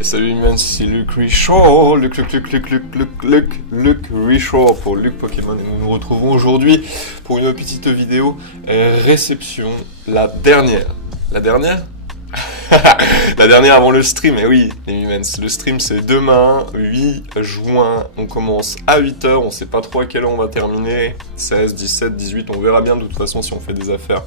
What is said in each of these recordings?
Et salut Mimens, c'est Luc Richaud, Luc Richaud pour Luc Pokémon, et nous nous retrouvons aujourd'hui pour une petite vidéo réception, la dernière la dernière avant le stream, et oui les Mimens, le stream c'est demain, 8 juin, on commence à 8h, on sait pas trop à quelle heure on va terminer, 16, 17, 18, on verra bien de toute façon si on fait des affaires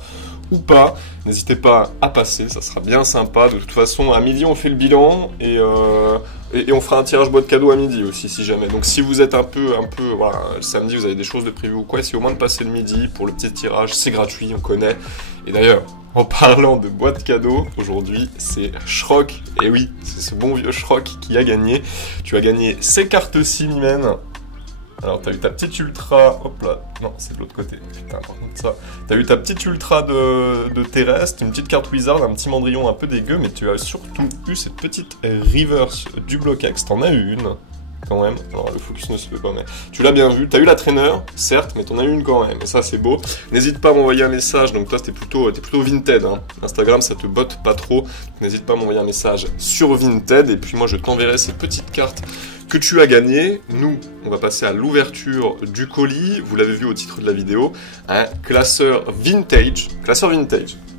ou pas. N'hésitez pas à passer, ça sera bien sympa. De toute façon, à midi, on fait le bilan et on fera un tirage boîte cadeau à midi aussi, si jamais. Donc, si vous êtes un peu, voilà, le samedi, vous avez des choses de prévu ou quoi, essayez au moins de passer le midi pour le petit tirage. C'est gratuit, on connaît. Et d'ailleurs, en parlant de boîte cadeau, aujourd'hui, c'est Shrock. Et oui, c'est ce bon vieux Shrock qui a gagné. Tu as gagné ces cartes-ci, Mimène. Alors, t'as eu ta petite ultra... Hop là, non, c'est de l'autre côté. Putain, par contre, ça... T'as eu ta petite ultra de terrestre, une petite carte wizard, un petit mandrillon un peu dégueu, mais tu as surtout eu cette petite reverse du Bloquex. T'en as eu une, quand même. Alors, le focus ne se fait pas, mais... Tu l'as bien vu. T'as eu la trainer, certes, mais t'en as eu une quand même. Et ça, c'est beau. N'hésite pas à m'envoyer un message. Donc, toi, t'es plutôt Vinted, hein. Instagram, ça te botte pas trop. N'hésite pas à m'envoyer un message sur Vinted. Et puis, moi, je t'enverrai ces petites cartes que tu as gagné. Nous, on va passer à l'ouverture du colis. Vous l'avez vu au titre de la vidéo, un classeur vintage,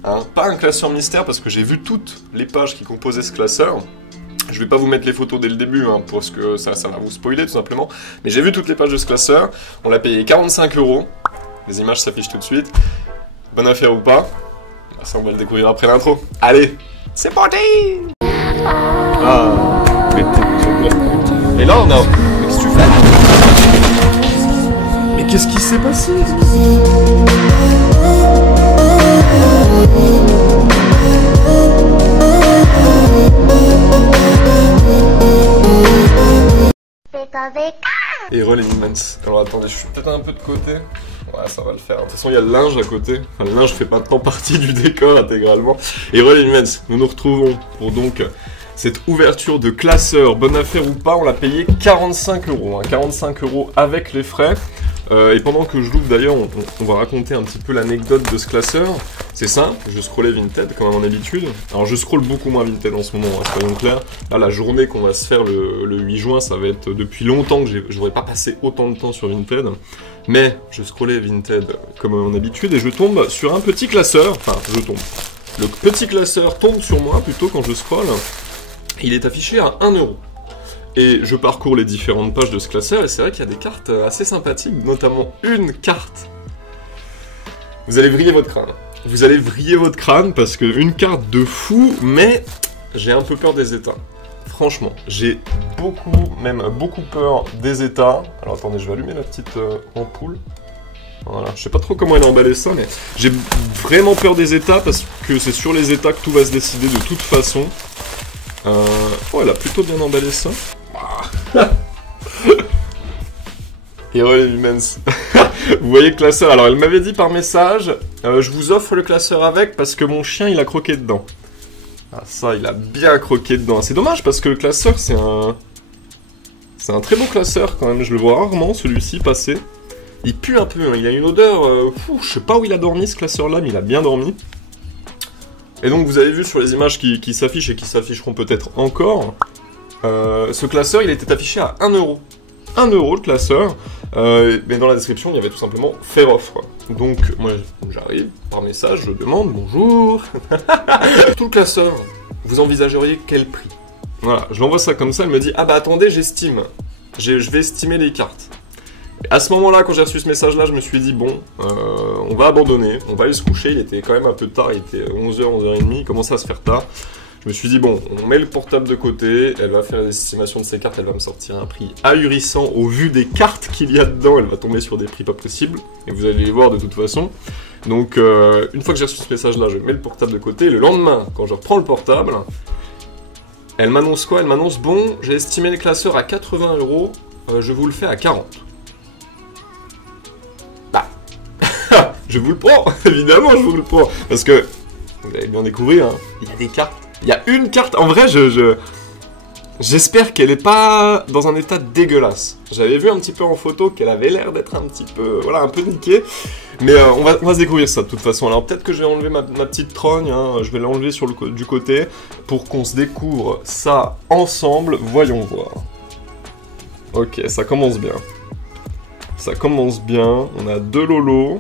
hein, pas un classeur mystère parce que j'ai vu toutes les pages qui composaient ce classeur. Je vais pas vous mettre les photos dès le début, hein, parce que ça va vous spoiler tout simplement. Mais j'ai vu toutes les pages de ce classeur. On l'a payé 45 €. Les images s'affichent tout de suite. Bonne affaire ou pas? Ça, on va le découvrir après l'intro. Allez, c'est parti! Ah, et là, on a... Qu'est-ce que tu fais? Mais qu'est-ce qui s'est passé? Et re les Mimens. Alors attendez, je suis peut-être un peu de côté. Ouais, ça va le faire. De toute façon, il y a le linge à côté. Enfin, le linge fait pas tant partie du décor intégralement. Et re les Mimens, nous nous retrouvons pour donc... cette ouverture de classeur, bonne affaire ou pas, on l'a payé 45 €, hein, 45 € avec les frais. Et pendant que je l'ouvre d'ailleurs, on va raconter un petit peu l'anecdote de ce classeur. C'est simple, je scrollais Vinted comme à mon habitude. Alors je scrolle beaucoup moins Vinted en ce moment, hein, soyons clairs. Là, la journée qu'on va se faire le 8 juin, ça va être depuis longtemps que je n'aurais pas passé autant de temps sur Vinted. Mais je scrollais Vinted comme à mon habitude et je tombe sur un petit classeur. Enfin, je tombe. Le petit classeur tombe sur moi plutôt quand je scrolle. Il est affiché à 1 €. Et je parcours les différentes pages de ce classeur et c'est vrai qu'il y a des cartes assez sympathiques, notamment une carte. Vous allez vriller votre crâne. Vous allez vriller votre crâne parce qu'une carte de fou, mais j'ai un peu peur des états. Franchement, j'ai beaucoup peur des états. Alors attendez, je vais allumer la petite ampoule. Voilà, je sais pas trop comment elle a emballé ça, mais j'ai vraiment peur des états parce que c'est sur les états que tout va se décider de toute façon. Oh, elle a plutôt bien emballé ça. Et ouais, les Mimens. Vous voyez le classeur. Alors, elle m'avait dit par message, je vous offre le classeur avec parce que mon chien, il a croqué dedans. Ah, ça, il a bien croqué dedans. C'est dommage parce que le classeur, c'est un très beau classeur quand même. Je le vois rarement, celui-ci, passer. Il pue un peu, hein. Il a une odeur... je sais pas où il a dormi, ce classeur-là, mais il a bien dormi. Et donc vous avez vu sur les images qui s'affichent et qui s'afficheront peut-être encore, ce classeur il était affiché à 1 €. 1 € le classeur, mais dans la description il y avait tout simplement faire offre. Donc moi j'arrive par message, je demande bonjour. Tout le classeur, vous envisageriez quel prix? Voilà, je l'envoie ça comme ça, elle me dit ah bah attendez j'estime, je vais estimer les cartes. À ce moment-là, quand j'ai reçu ce message-là, je me suis dit, bon, on va abandonner, on va aller se coucher, il était quand même un peu tard, il était 11h, 11h30, il commençait à se faire tard. Je me suis dit, bon, on met le portable de côté, elle va faire l'estimation de ses cartes, elle va me sortir un prix ahurissant, au vu des cartes qu'il y a dedans, elle va tomber sur des prix pas possibles, et vous allez les voir de toute façon. Donc, une fois que j'ai reçu ce message-là, je mets le portable de côté, et le lendemain, quand je reprends le portable, elle m'annonce quoi? Elle m'annonce, bon, j'ai estimé le classeur à 80 €, je vous le fais à 40. Je vous le prends, évidemment je vous le prends. Parce que, vous allez bien découvrir, hein, il y a des cartes. Il y a une carte, en vrai J'espère qu'elle est pas dans un état dégueulasse. J'avais vu un petit peu en photo qu'elle avait l'air d'être un petit peu, voilà, un peu niquée. Mais on va se découvrir ça de toute façon. Alors peut-être que je vais enlever ma petite trogne, hein. Je vais l'enlever sur du côté pour qu'on se découvre ça ensemble. Voyons voir. Ok, ça commence bien. Ça commence bien. On a 2 lolos.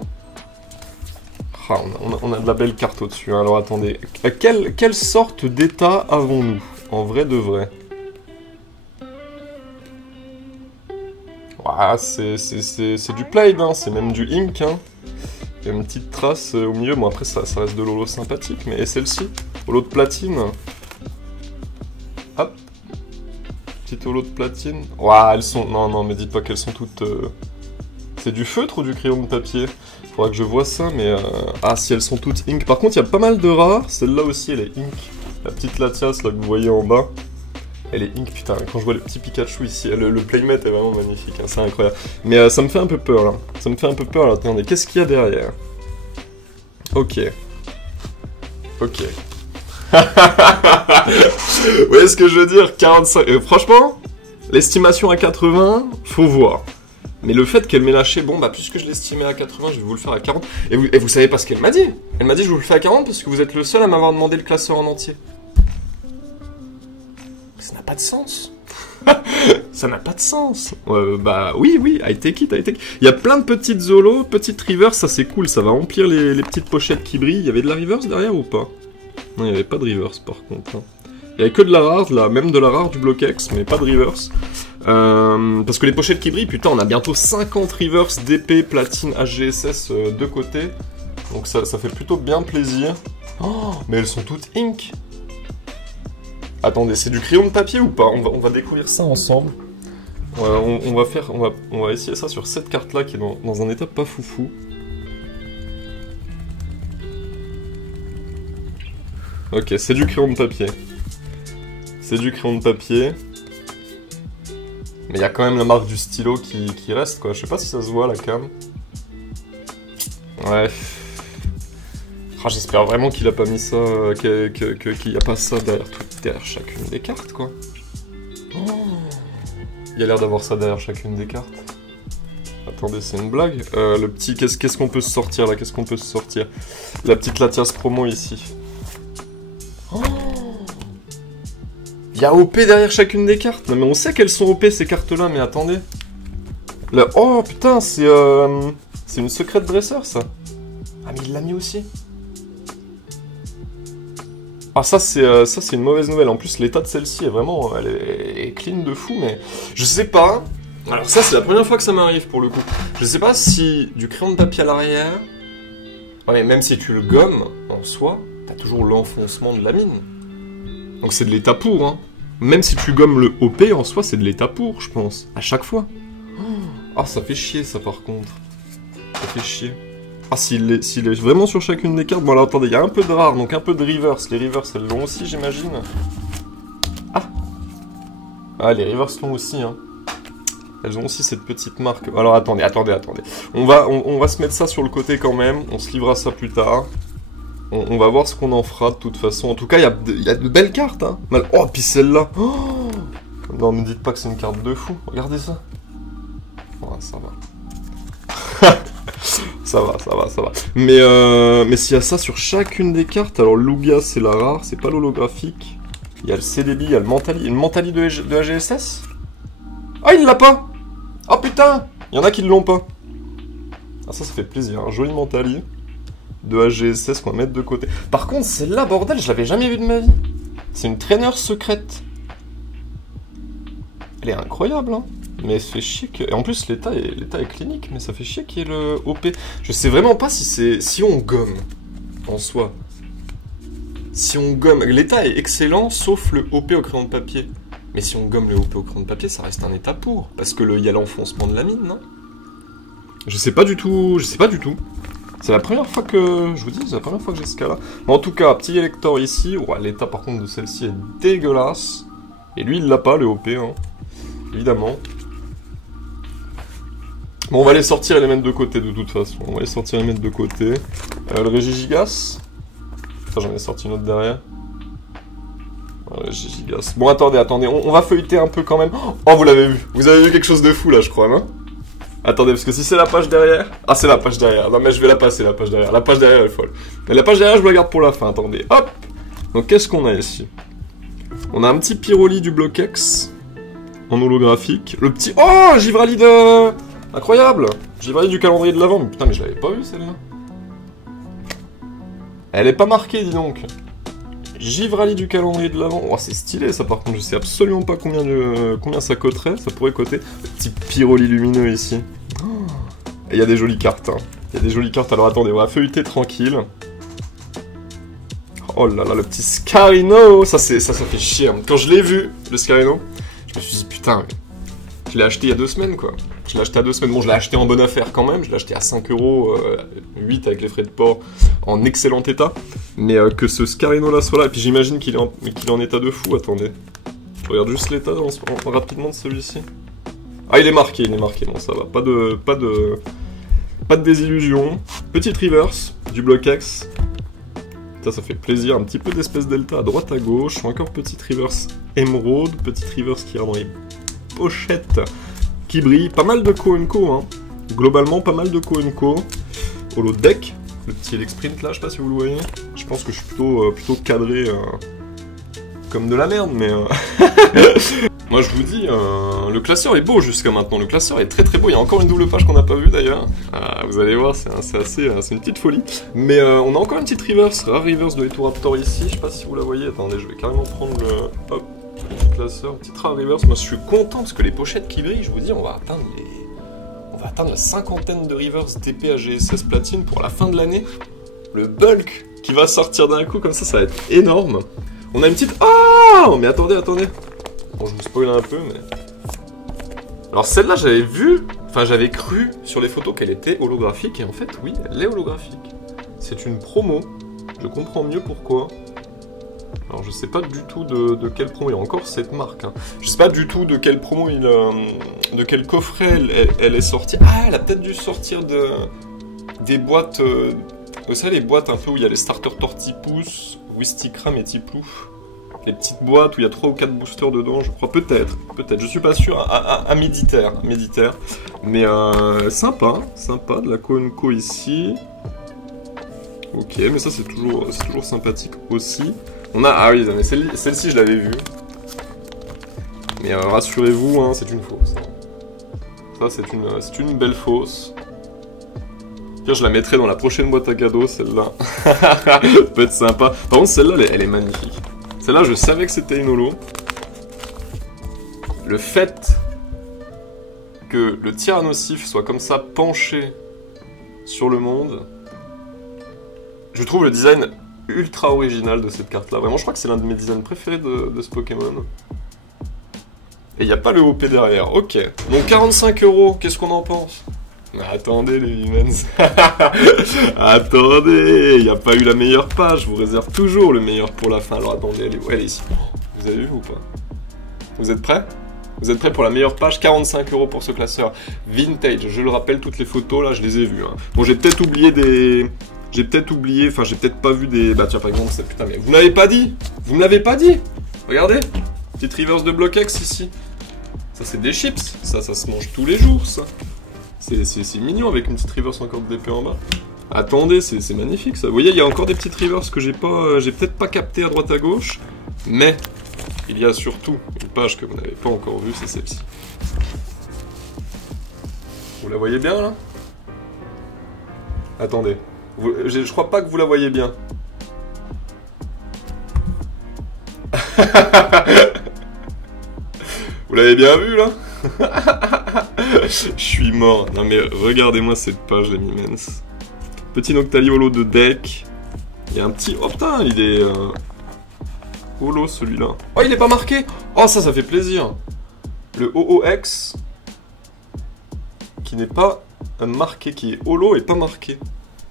Ah, on a de la belle carte au-dessus. Hein. Alors attendez, quelle sorte d'état avons-nous? En vrai de vrai. Ah, c'est du Plaid, hein. C'est même du Ink. Hein. Il y a une petite trace au milieu. Bon, après, ça reste de l'holo sympathique. Mais et celle-ci? Holo de platine. Hop. Petite holo de platine. Ouah, elles sont... Non, mais dites pas qu'elles sont toutes... C'est du feutre ou du crayon de papier? Faudra que je vois ça, mais... Ah, si elles sont toutes Ink. Par contre, il y a pas mal de rares. Celle-là aussi, elle est Ink. La petite Latias, là, que vous voyez en bas. Elle est Ink, putain, quand je vois le petit Pikachu ici, le playmate est vraiment magnifique, hein, c'est incroyable. Mais ça me fait un peu peur, là. Ça me fait un peu peur, là. Attendez, qu'est-ce qu'il y a derrière? Ok. Ok. Vous voyez ce que je veux dire? 45... franchement, l'estimation à 80, faut voir. Mais le fait qu'elle m'ait lâché, bon, bah, puisque je l'estimais à 80, je vais vous le faire à 40. Et vous savez pas ce qu'elle m'a dit? Elle m'a dit, je vous le fais à 40 parce que vous êtes le seul à m'avoir demandé le classeur en entier. Ça n'a pas de sens. Ça n'a pas de sens. Bah oui, I take it. Il y a plein de petites zolos, petites reverse, ça c'est cool, ça va remplir les petites pochettes qui brillent. Il y avait de la reverse derrière ou pas? Non, il n'y avait pas de reverse par contre. Hein. Il n'y avait que de la rare, là, même de la rare du Block-X, mais pas de reverse. Parce que les pochettes qui brillent, putain, on a bientôt 50 reverse DP, platine, HGSS de côté. Donc ça fait plutôt bien plaisir. Oh, mais elles sont toutes Ink. Attendez, c'est du crayon de papier ou pas? On va découvrir ça ensemble. On va essayer ça sur cette carte-là qui est dans un état pas foufou. Ok, c'est du crayon de papier. C'est du crayon de papier. Mais il y a quand même la marque du stylo qui reste, quoi. Je sais pas si ça se voit, la cam. Ouais. Ah, j'espère vraiment qu'il a pas mis ça, qu'il n'y a pas ça derrière chacune des cartes, quoi. Oh. Il y a l'air d'avoir ça derrière chacune des cartes. Attendez, c'est une blague. Le petit, qu'est-ce qu'on peut se sortir, là? Qu'est-ce qu'on peut se sortir? La petite Latias promo, ici. Oh. Il y a OP derrière chacune des cartes. Non, mais on sait qu'elles sont OP, ces cartes-là, mais attendez. Là... Oh, putain, c'est une secret dresseur, ça. Ah, mais il l'a mis aussi. Ah, ça c'est une mauvaise nouvelle. En plus, l'état de celle-ci est vraiment... Elle est clean de fou, mais... Je sais pas... Alors ça, c'est la première fois que ça m'arrive, pour le coup. Je sais pas si du crayon de papier à l'arrière... Ouais, même si tu le gommes, en soi, t'as toujours l'enfoncement de la mine. Donc c'est de l'état pour, hein. Même si tu gommes le OP, en soi, c'est de l'état pour, je pense. À chaque fois. Ah, ça fait chier, ça, par contre. Ça fait chier. Ah, s'il est vraiment sur chacune des cartes... Bon, alors, attendez, il y a un peu de rare, donc un peu de reverse. Les reverse, elles l'ont aussi, j'imagine. Ah. Ah, les reverse l'ont aussi, hein. Elles ont aussi cette petite marque. Alors, attendez. On va se mettre ça sur le côté, quand même. On se livrera ça plus tard. On va voir ce qu'on en fera, de toute façon. En tout cas, il y a de belles cartes, hein. Oh, puis celle-là. Oh, non, me dites pas que c'est une carte de fou. Regardez ça. Ouais, ça va. Ça va. Mais s'il y a ça sur chacune des cartes, alors Lugia c'est la rare, c'est pas l'holographique. Il y a le CDB, il y a le Mentali. Une Mentali de AGSS? Ah, il l'a pas! Oh putain! Il y en a qui ne l'ont pas. Ah, ça fait plaisir. Un joli Mentali de AGSS qu'on va mettre de côté. Par contre, celle-là, bordel, je l'avais jamais vue de ma vie. C'est une traîneur secrète. Elle est incroyable, hein. Mais ça fait chier que... Et en plus, l'état est clinique, mais ça fait chier qu'il y ait le OP. Je sais vraiment pas si on gomme, en soi. Si on gomme... L'état est excellent, sauf le OP au crayon de papier. Mais si on gomme le OP au crayon de papier, ça reste un état pour. Parce que il y a l'enfoncement de la mine, non? Je sais pas du tout. C'est la première fois que... Je vous dis, c'est la première fois que j'ai ce cas-là. Mais en tout cas, petit élector ici. Ouais, l'état, par contre, de celle-ci est dégueulasse. Et lui, il l'a pas, le OP, hein. Évidemment. Bon, on va les sortir et les mettre de côté de toute façon. On va les sortir et les mettre de côté. Le Régigigas. Ça, j'en ai sorti une autre derrière. Gigas. Bon, attendez, on va feuilleter un peu quand même. Oh, vous l'avez vu. Vous avez vu quelque chose de fou là, je crois, non? Attendez, parce que si c'est la page derrière... Ah, c'est la page derrière. Non, mais je vais la passer, la page derrière. La page derrière est folle. Mais la page derrière, je me la garde pour la fin. Attendez, hop. Donc, qu'est-ce qu'on a ici? On a un petit Pyroli du Block-X en holographique. Le petit... Oh, Givrali de... Incroyable. Givrali du calendrier de l'Avent. Mais putain, mais je l'avais pas vu, celle-là. Elle est pas marquée, dis donc. Givrali du calendrier de l'Avent. Oh, c'est stylé, ça, par contre. Je sais absolument pas combien ça coterait. Ça pourrait coter. Le petit Pyroli lumineux, ici. Et il y a des jolies cartes, hein. Il y a des jolies cartes. Alors, attendez, on va feuilleter tranquille. Oh là là, le petit Scarino. Ça fait chier, hein. Quand je l'ai vu, le Scarino, je me suis dit, putain, je l'ai acheté il y a 2 semaines, quoi. Je l'ai acheté à 2 semaines. Bon, je l'ai acheté en bonne affaire quand même. Je l'ai acheté à 5,8€ avec les frais de port, en excellent état. Mais que ce Scarino là soit là, et puis j'imagine qu'il est en état de fou. Attendez. Je regarde juste l'état rapidement de celui-ci. Ah, il est marqué, bon, ça va. Pas de désillusion. Petite reverse du Block-X. Ça fait plaisir. Un petit peu d'espèce delta à droite à gauche. Encore petite reverse émeraude. Petite reverse qui ira dans les pochettes qui brille. Pas mal de Co&Co, hein. Globalement, pas mal de Co&Co. Holodeck. Le petit Elexprint là, je sais pas si vous le voyez. Je pense que je suis plutôt cadré comme de la merde, mais... Moi je vous dis, le classeur est beau jusqu'à maintenant. Le classeur est très très beau. Il y a encore une double page qu'on n'a pas vue d'ailleurs. Vous allez voir, c'est une petite folie. Mais on a encore une petite reverse, rare reverse de Etoraptor ici. Je sais pas si vous la voyez. Attendez, je vais carrément prendre le classeur. Petite rare reverse. Moi je suis content parce que les pochettes qui brillent, je vous dis, on va atteindre la cinquantaine de reverse TP AGSS platine pour la fin de l'année. Le bulk qui va sortir d'un coup comme ça va être énorme. On a une petite... Oh, mais attendez. Bon, je vous spoil un peu, mais... Alors celle-là, j'avais cru sur les photos qu'elle était holographique, et en fait, oui, elle est holographique. C'est une promo, je comprends mieux pourquoi. Alors je sais pas du tout de quelle promo, il y a encore cette marque. Hein. Je sais pas du tout de quelle promo de quel coffret elle est sortie. Ah, elle a peut-être dû sortir des boîtes... vous savez, les boîtes un peu où il y a les starters Tortipousse, Wistikram et Tiplouf. Les petites boîtes où il y a 3 ou 4 boosters dedans, je crois, peut-être, je suis pas sûr, un méditaire, mais sympa, de la Co&Co ici, ok, mais ça c'est toujours sympathique aussi, on a, ah oui, mais celle-ci je l'avais vue, mais rassurez-vous, hein, c'est une fausse, ça c'est une belle fausse. Je la mettrai dans la prochaine boîte à cadeaux, celle-là. Ça peut être sympa. Par contre, celle-là, elle est magnifique. Celle-là, je savais que c'était une holo. Le fait que le Tyrannosif soit comme ça penché sur le monde, je trouve le design ultra original de cette carte-là. Vraiment, je crois que c'est l'un de mes designs préférés de ce Pokémon. Et il n'y a pas le OP derrière. Ok. Donc 45 €, qu'est-ce qu'on en pense ? Attendez les humans. Attendez, il n'y a pas eu la meilleure page, je vous réserve toujours le meilleur pour la fin. Alors attendez, elle est ici. Vous avez vu ou pas? Vous êtes prêts? Vous êtes prêts pour la meilleure page? 45 € pour ce classeur vintage. Je le rappelle, toutes les photos là, je les ai vues. Hein. Bon, j'ai peut-être oublié des... j'ai peut-être pas vu des... Bah tiens, par exemple, ça, putain, mais vous m'avez pas dit! Vous me l'avez pas dit! Regardez! Petite reverse de Block-X ici. Ça, c'est des chips. Ça se mange tous les jours, ça. C'est mignon avec une petite reverse encore de DP en bas. Attendez, c'est magnifique ça. Vous voyez, il y a encore des petites reverses que j'ai peut-être pas capté à droite à gauche. Mais il y a surtout une page que vous n'avez pas encore vue, c'est celle-ci. Vous la voyez bien là? Attendez. Je crois pas que vous la voyez bien. Vous l'avez bien vu là? Je suis mort. Non mais regardez-moi cette page les mimens. Petit Noctali holo de deck. Il y a un petit... Oh putain, il est... holo celui-là. Oh, il est pas marqué. Oh, ça fait plaisir. Le OOX. Qui n'est pas marqué, qui est holo et pas marqué.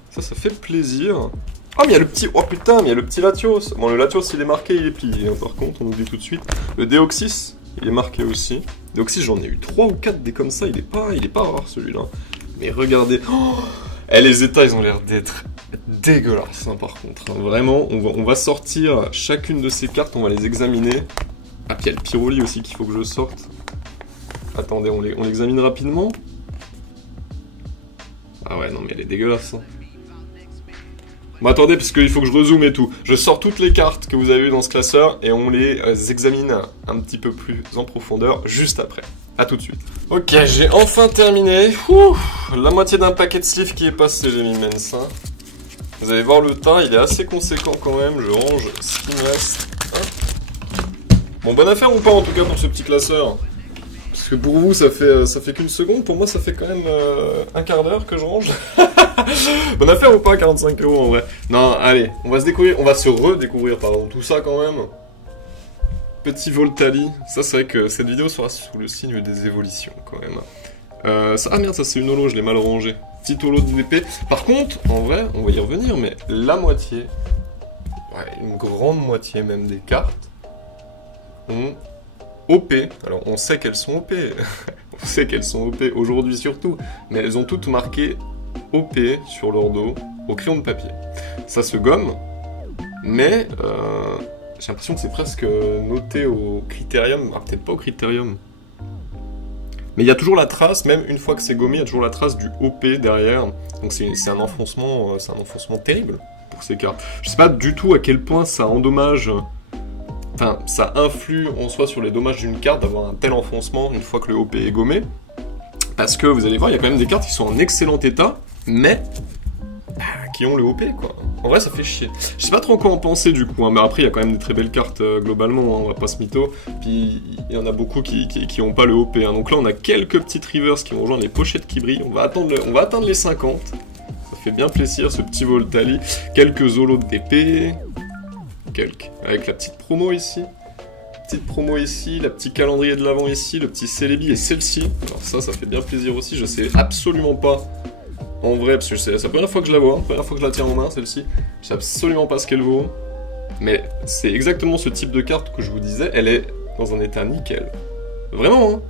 Ça fait plaisir. Oh, mais il y a le petit... Oh putain, mais il y a le petit Latios. Bon, le Latios, il est marqué, il est plié. Par contre, on oublie tout de suite. Le Deoxys, il est marqué aussi. Deoxys, j'en ai eu 3 ou 4 des comme ça. Il est pas rare celui-là. Mais regardez. Oh, les états, ils ont l'air d'être dégueulasse hein, par contre. Vraiment, on va sortir chacune de ces cartes, on va les examiner. Ah, puis il y a le Pyroli aussi qu'il faut que je sorte. Attendez, on l'examine rapidement. Ah ouais, non mais elle est dégueulasse. Hein. Bon, attendez, parce qu'il faut que je rezoome et tout. Je sors toutes les cartes que vous avez eues dans ce classeur et on les examine un petit peu plus en profondeur juste après. A tout de suite. Ok, j'ai enfin terminé. Ouh, la moitié d'un paquet de sleeves qui est passé, les Mimens. Hein. Vous allez voir le tas, il est assez conséquent quand même. Je range ce qui me reste. Hein. Bon, bonne affaire ou pas en tout cas pour ce petit classeur? Parce que pour vous, ça fait qu'une seconde. Pour moi, ça fait quand même un quart d'heure que je range. Bonne affaire ou pas, 45 € en vrai. Non, allez, on va se redécouvrir, pardon, tout ça quand même. Petit Voltali. Ça, c'est vrai que cette vidéo sera sous le signe des évolutions quand même. Ah merde, ça c'est une holo, je l'ai mal rangée. Petite holo de DP. Par contre, en vrai, on va y revenir, mais la moitié, ouais, une grande moitié même des cartes ont OP. Alors, on sait qu'elles sont OP. On sait qu'elles sont OP aujourd'hui surtout. Mais elles ont toutes marqué OP sur leur dos au crayon de papier. Ça se gomme, mais j'ai l'impression que c'est presque noté au critérium. Ah, peut-être pas au critérium. Mais il y a toujours la trace, même une fois que c'est gommé, il y a toujours la trace du OP derrière. Donc c'est un enfoncement terrible pour ces cartes. Je sais pas du tout à quel point ça endommage. Enfin, ça influe en soi sur les dommages d'une carte d'avoir un tel enfoncement une fois que le OP est gommé. Parce que vous allez voir, il y a quand même des cartes qui sont en excellent état, mais qui ont le OP quoi. En vrai, ça fait chier. Je sais pas trop quoi en penser du coup, hein, mais après, il y a quand même des très belles cartes globalement, hein, on va pas se mytho. Puis il y en a beaucoup qui ont pas le OP. Hein. Donc là, on a quelques petites rivers qui vont rejoindre les pochettes qui brillent. On va atteindre les 50. Ça fait bien plaisir ce petit Voltali. Quelques Zolos de DP. Avec la petite promo ici. Petite promo ici, la petite calendrier de l'avant ici, le petit Celebi et celle-ci. Alors ça fait bien plaisir aussi. Je sais absolument pas, en vrai, parce que c'est la première fois que je la vois, première fois que je la tiens en main, celle-ci. Je sais absolument pas ce qu'elle vaut. Mais c'est exactement ce type de carte que je vous disais. Elle est dans un état nickel. Vraiment, hein.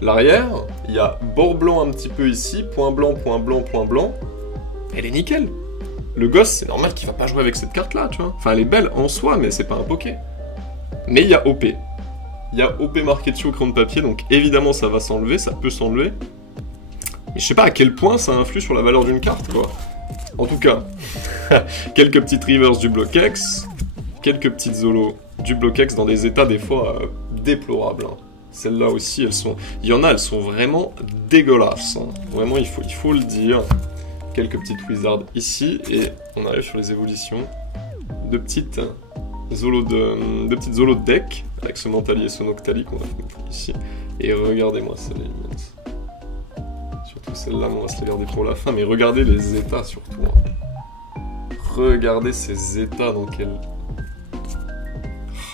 L'arrière, il y a bord blanc un petit peu ici, point blanc, point blanc, point blanc. Elle est nickel. Le gosse, c'est normal qu'il va pas jouer avec cette carte-là, tu vois. Enfin, elle est belle en soi, mais c'est pas un poké. Mais il y a OP. Il y a OP marqué dessus au crayon de papier, donc évidemment ça va s'enlever, ça peut s'enlever. Mais je sais pas à quel point ça influe sur la valeur d'une carte, quoi. En tout cas, quelques petites rivers du Block-X, quelques petites Zolos du Block-X dans des états des fois déplorables. Hein. Celles-là aussi, elles sont vraiment dégueulasses. Hein. Vraiment, il faut le dire. Quelques petites Wizards ici, et on arrive sur les évolutions de petites Zolos de deck, avec ce Mentali et ce Noctali qu'on a fait ici. Et regardez-moi celle-là immense. Surtout celle-là, on va se la garder pour la fin, mais regardez les états surtout. Hein. Regardez ces états dans lesquels...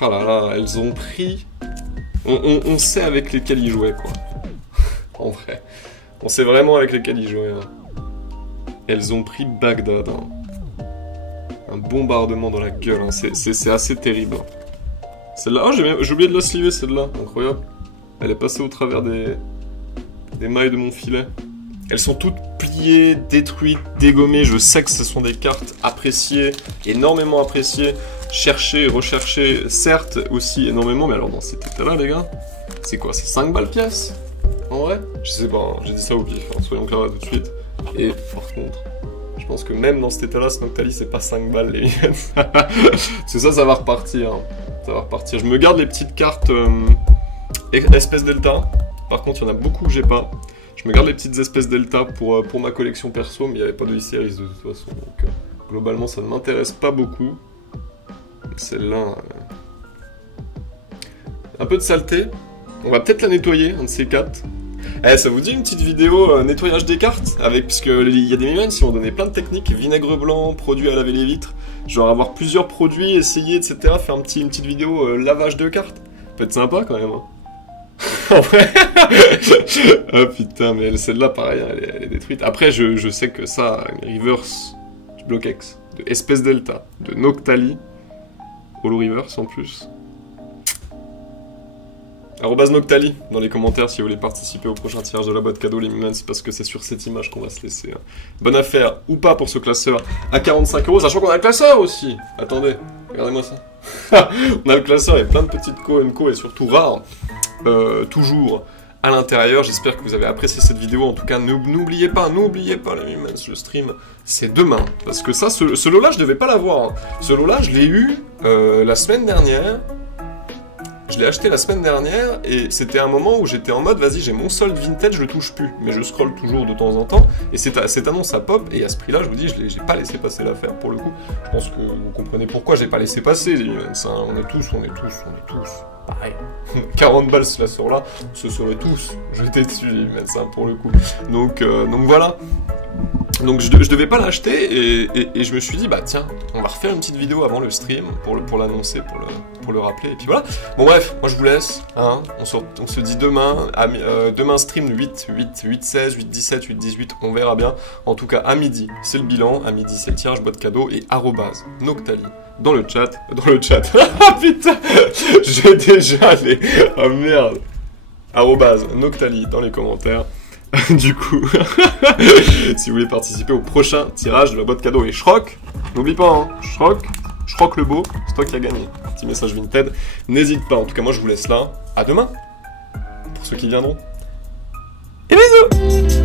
Ah là là, elles ont pris... On sait avec lesquels ils jouaient, quoi. En vrai. On sait vraiment avec lesquels ils jouaient. Hein. Elles ont pris Bagdad. Hein. Un bombardement dans la gueule. Hein. C'est assez terrible. Hein. Celle-là... Oh, j'ai oublié de la sliver, celle-là. Incroyable. Elle est passée au travers des mailles de mon filet. Elles sont toutes pliées, détruites, dégommées. Je sais que ce sont des cartes appréciées, énormément appréciées, cherchées, recherchées, certes aussi énormément. Mais alors dans cet état-là, les gars, c'est quoi? C'est 5 balles pièce? En vrai? Je sais pas, hein. J'ai dit ça au pif, hein. Soyons clairs là tout de suite. Et par contre, je pense que même dans cet état-là, ce Noctali, c'est pas 5 balles, les gars. Parce que ça va repartir. Hein. Ça va repartir. Je me garde les petites cartes espèces Delta. Par contre, il y en a beaucoup que j'ai pas. Je me garde les petites espèces Delta pour ma collection perso, mais il n'y avait pas de e-series de toute façon. Donc, globalement, ça ne m'intéresse pas beaucoup. Celle-là... un peu de saleté. On va peut-être la nettoyer, un de ces quatre. Eh, ça vous dit une petite vidéo nettoyage des cartes avec, parce qu'il y a des mimens qui m'ont donné plein de techniques, vinaigre blanc, produit à laver les vitres. Je vais avoir plusieurs produits, essayer, etc. Faire une petite vidéo lavage de cartes. Ça peut être sympa quand même. Hein. En vrai. Ah putain, mais celle-là, pareil, elle est détruite. Après, je sais que ça, une reverse du Block-X, de Espèce Delta, de Noctali, Holo Reverse en plus. @Noctali dans les commentaires si vous voulez participer au prochain tirage de la boîte cadeau, les Mimens, parce que c'est sur cette image qu'on va se laisser. Bonne affaire ou pas pour ce classeur à 45 €, sachant qu'on a le classeur aussi. Attendez, regardez-moi ça. On a le classeur et plein de petites co et surtout rares. Toujours à l'intérieur. J'espère que vous avez apprécié cette vidéo. En tout cas, n'oubliez pas les Mimens, le stream, c'est demain. Parce que ça, ce lot-là, je devais pas l'avoir. Hein. Ce lot-là, je l'ai eu la semaine dernière. Je l'ai acheté la semaine dernière et c'était un moment où j'étais en mode vas-y, j'ai mon solde vintage, je le touche plus. Mais je scrolle toujours de temps en temps et cette annonce à pop et à ce prix-là, je vous dis, j'ai pas laissé passer l'affaire pour le coup. Je pense que vous comprenez pourquoi j'ai pas laissé passer les Mimens. Hein. On est tous pareil. 40 balles ce classeur-là, on se serait tous jetés dessus les Mimens, hein, pour le coup. Donc voilà. Donc je devais pas l'acheter et je me suis dit bah tiens, on va refaire une petite vidéo avant le stream pour l'annoncer, pour le rappeler et puis voilà. Bon bref, moi je vous laisse, hein, on se dit demain, demain stream 8/16, 8/17, 8/18, on verra bien. En tout cas à midi c'est le bilan, à midi c'est le tirage boîte cadeau et @Noctali dans le chat. Ah putain, j'ai déjà les... Ah merde. @Noctali dans les commentaires. Du coup, si vous voulez participer au prochain tirage de la boîte cadeau et Shrock, n'oublie pas, hein, Shrock le beau, c'est toi qui as gagné. Petit message Vinted, n'hésite pas. En tout cas, moi je vous laisse là. À demain, pour ceux qui viendront. Et bisous!